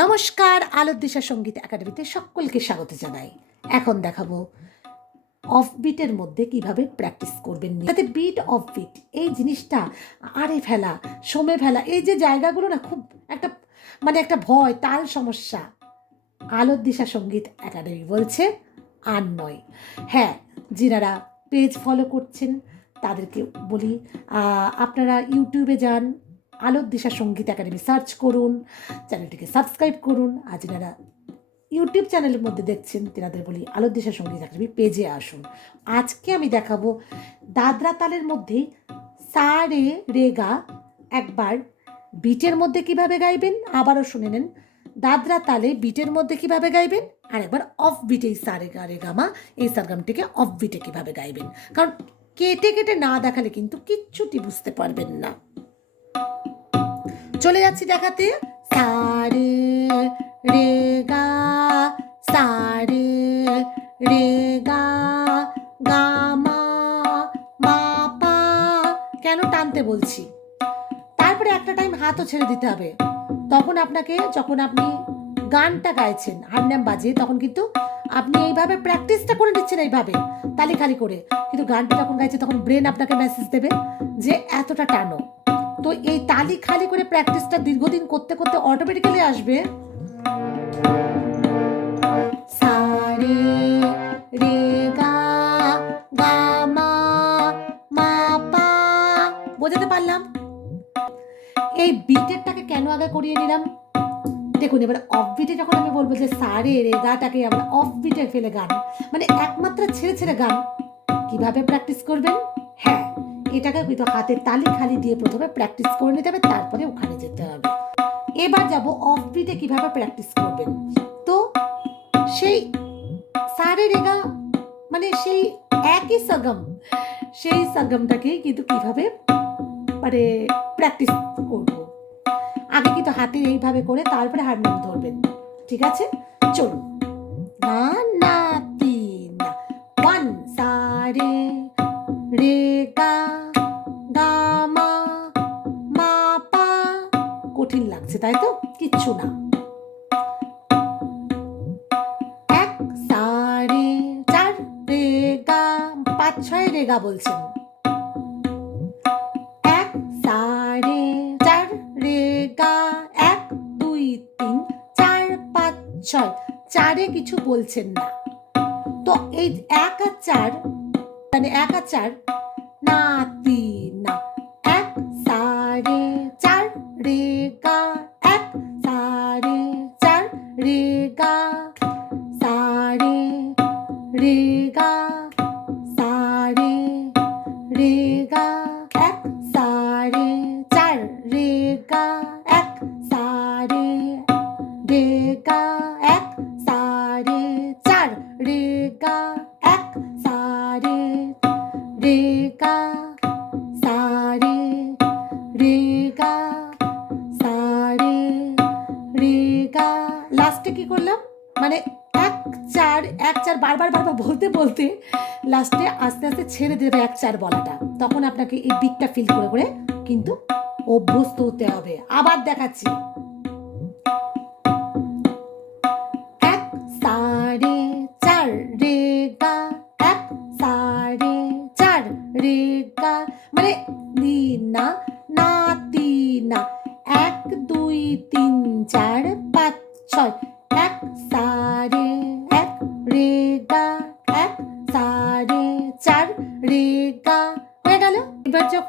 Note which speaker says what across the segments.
Speaker 1: নমস্কার, আলোর দিশা সংগীত একাডেমিতে সকলকে স্বাগত জানাই। এখন দেখাবো অফ বিটের মধ্যে কীভাবে প্র্যাকটিস করবেন যাতে বিট অফ বিট এই জিনিসটা আরে ফেলা সমে ফেলা এই যে জায়গাগুলো না খুব একটা মানে একটা ভয়, তাল সমস্যা। আলোর দিশা সংগীত একাডেমি বলছে আর নয়। হ্যাঁ যিনারা পেজ ফলো করছেন, তাদেরকে বলি আপনারা ইউটিউবে যান আলোর দিশা সংগীত একাডেমি সার্চ করুন, চ্যানেলটিকে সাবস্ক্রাইব করুন। আর যারা ইউটিউব চ্যানেলের মধ্যে দেখছেন তেনাদের বলি আলোর দিশা সংগীত একাডেমি পেজে আসুন। আজকে আমি দেখাবো দাদরা তালের মধ্যেই সা, রে রে, গা একবার বিটের মধ্যে কীভাবে গাইবেন? আবারও শুনে নেন। দাদরা তালে বিটের মধ্যে কীভাবে গাইবেন? আর একবার অফ বিটে এই সা, রে, গা, রে গামা এই সারগামটিকে অফ বিটে কীভাবে গাইবেন? কারণ কেটে কেটে না দেখালে কিন্তু কিচ্ছুটি বুঝতে পারবেন না। চলে যাচ্ছি দেখাতে। সারে রে গা, সারে রে গা গা মা মা পা, কেন টানতে বলছি? তারপরে একটা টাইম হাতও ছেড়ে দিতে হবে। তখন আপনাকে যখন আপনি গানটা গাইছেন হারনাম বাজে তখন কিন্তু আপনি এইভাবে প্র্যাকটিসটা করে নিচ্ছেন এইভাবে, তালি খালি করে। কিন্তু গানটা যখন গাইছে, তখন ব্রেন আপনাকে মেসেজ দেবে যে, এতটা টানো। তো এই তালি খালি করে প্র্যাকটিসটা দীর্ঘদিন করতে করতে অটোমেটিক্যালি আসবে। বোঝাতে পারলাম? এই বিটেরটাকে কেন আগে করিয়ে নিলাম? দেখুন, এবার অফ বিটে যখন আমি বলব যে সারে রে গাটাকে আমরা অফ বিটে ফেলে গান মানে একমাত্রা ছেড়ে ছেড়ে গান, কীভাবে প্র্যাকটিস করবেন? এটাকে কিন্তু হাতের তালি খালি দিয়ে প্রথমে প্র্যাকটিস করে নিতে হবে, তারপরে ওখানে যেতে হবে। এবার যাব অফ বিটে কীভাবে প্র্যাকটিস করবেন। তো সেই সারে রেগা মানে সেই একই সগম, সেই সগমটাকে কিন্তু কীভাবে মানে প্র্যাকটিস করব। আগে কিন্তু হাতে এইভাবে করে তারপরে হারমোনিয়াম ধরবেন, ঠিক আছে? চলুন। না না, তিন ওয়ান সারে, রে গা গা। কঠিন লাগছে, তাই তো? কিচ্ছু না। এক সারে চার, রে গা, পাঁচ, ছয়, রে গা বলছেন। এক সারে চার, রে গা, এক, দুই, তিন, চার, পাঁচ, ছয়, চারে কিছু বলছেন না। তো এই এক আর চার মানে এক আর চার, না, তিন, না। এক সারে চার, রে গা সারে রে গা কি করলাম? মানে এক চার এক চার বারবার বারবার বলতে বলতে লাস্টে আস্তে আস্তে ছেড়ে দেবে এক চার বলাটা। তখন আপনাকে এই বিটটা ফিল করে করে কিন্তু অভ্যস্ত হতে হবে। আবার দেখাচ্ছি। এক সারে চার রে গা, এক সারে চার রে গা মানে নি, না না, তি, না। এক, দুই, তিন, চার, পাঁচ, ছয়।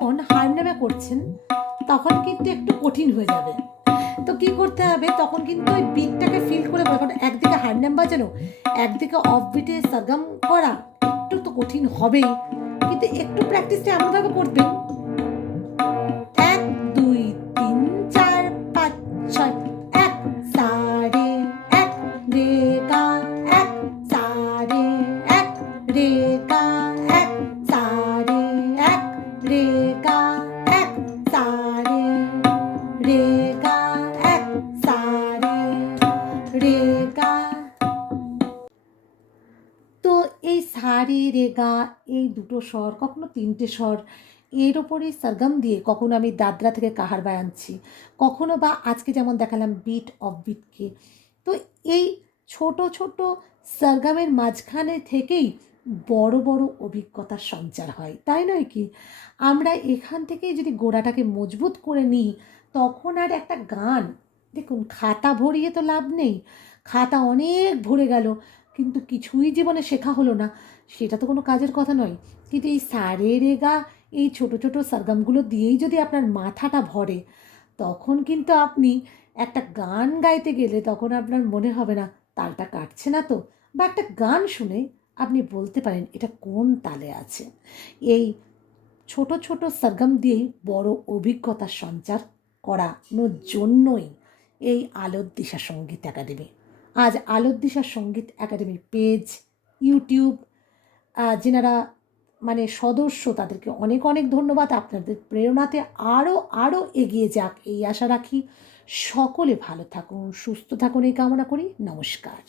Speaker 1: যখন হারনামে করছেন, তখন কিন্তু একটু কঠিন হয়ে যাবে। তো কি করতে হবে? তখন কিন্তু ওই বিটটাকে ফিল করে কারণ একদিকে হারনাম বাজানো একদিকে অফ বিটে সরগম করা একটু তো কঠিন হবেই। কিন্তু একটু প্র্যাকটিসটা এমনভাবে করবেন রে গা এই দুটো স্বর, কখনো তিনটে স্বর, এর ওপরে সরগম দিয়ে কখনো আমি দাদরা থেকে কাহারবায় আনছি। কখনো বা আজকে যেমন দেখালাম বিট অফ বিটকে তো এই ছোট ছোট সরগমের মাঝখানে থেকেই বড় বড় অভিজ্ঞতার সঞ্চার হয়। তাই নয় কি? আমরা এখান থেকেই যদি গোড়াটাকে মজবুত করে নিই, তখন আর একটা গান, দেখুন, খাতা ভরিয়ে তো লাভ নেই। খাতা অনেক ভরে গেল কিন্তু কিছুই জীবনে শেখা হলো না। সেটা তো কোনো কাজের কথা নয়। কিন্তু এই সারে রেগা, এই ছোট ছোট সরগমগুলো দিয়েই যদি আপনার মাথাটা ভরে, তখন কিন্তু আপনি একটা গান গাইতে গেলে তখন আপনার মনে হবে না, তালটা কাটছে না তো। বা একটা গান শুনে আপনি বলতে পারেন, এটা কোন তালে আছে? এই ছোট ছোট সরগম দিয়েই বড় অভিজ্ঞতা সঞ্চার করানোর জন্যই এই আলোর দিশা সংগীত একাডেমি। আজ আলোর দিশা সংগীত একাডেমির পেজ, ইউটিউব যেনারা মানে সদস্য, তাদেরকে অনেক অনেক ধন্যবাদ। আপনাদের প্রেরণাতে আরও আরও এগিয়ে যাক, এই আশা রাখি। সকলে ভালো থাকুন, সুস্থ থাকুন, এই কামনা করি। নমস্কার।